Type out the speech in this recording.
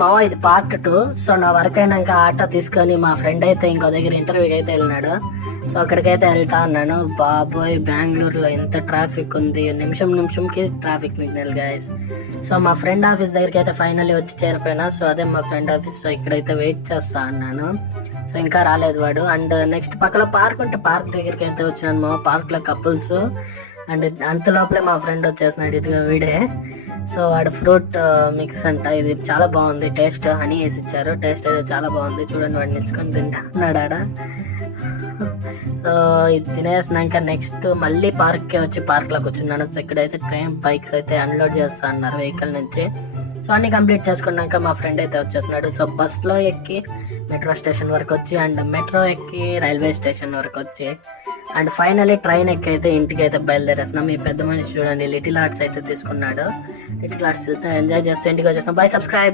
మావా ఇది part 2. So నా వర్క్ అయినాక ఆటో తీసుకొని మా ఫ్రెండ్ అయితే ఇంకో దగ్గర ఇంటర్వ్యూకి అయితే వెళ్ళినాడు. సో అక్కడికైతే వెళ్తా అన్నాను. బాబోయ్, బెంగళూరులో ఎంత ట్రాఫిక్ ఉంది, నిమిషం నిమిషంకి ట్రాఫిక్ సిగ్నల్ గైస్. సో మా ఫ్రెండ్ ఆఫీస్ దగ్గరికి అయితే ఫైనల్లీ వచ్చి చేరిపోయినా. సో అదే మా ఫ్రెండ్ ఆఫీస్. సో ఇక్కడైతే వెయిట్ చేస్తా అన్నాను. సో ఇంకా రాలేదు వాడు. అండ్ నెక్స్ట్ పక్కన పార్క్ ఉంటే పార్క్ దగ్గరికి అయితే వచ్చినాను. మా పార్క్ లో కపుల్స్. అండ్ అంత లోపలే మా ఫ్రెండ్ వచ్చేసినాడు. ఇదిగో వీడే. సో వాడు ఫ్రూట్ మిక్స్ అంట. ఇది చాలా బాగుంది టేస్ట్. హనీ వేసి ఇచ్చారు. టేస్ట్ అయితే చాలా బాగుంది. చూడండి వాడిని నిల్చుకొని తింటున్నాడు ఆడ. సో ఇది తినేసినాక నెక్స్ట్ మళ్ళీ పార్క్ వచ్చి పార్క్ లో కూర్చున్నాను. సో ఇక్కడైతే ట్రైన్ బైక్స్ అయితే అన్లోడ్ చేస్తా అన్నారు వెహికల్ నుంచి. సో అన్ని కంప్లీట్ చేసుకున్నాక మా ఫ్రెండ్ అయితే వచ్చేస్తున్నాడు. సో బస్ లో ఎక్కి మెట్రో స్టేషన్ వరకు వచ్చి, అండ్ మెట్రో ఎక్కి రైల్వే స్టేషన్ వరకు వచ్చి, అండ్ ఫైనలీ ట్రైన్ ఎక్కి అయితే ఇంటికి అయితే బయలుదేరేస్తున్నాం. మీ పెద్ద మనిషి చూడండి లిటిల్ ఆర్ట్స్ అయితే తీసుకున్నాడు. లిటిల్ ఆర్ట్స్ ఎంజాయ్ చేస్తూ ఇంటికి వచ్చేస్తున్నాం. Bye, subscribe.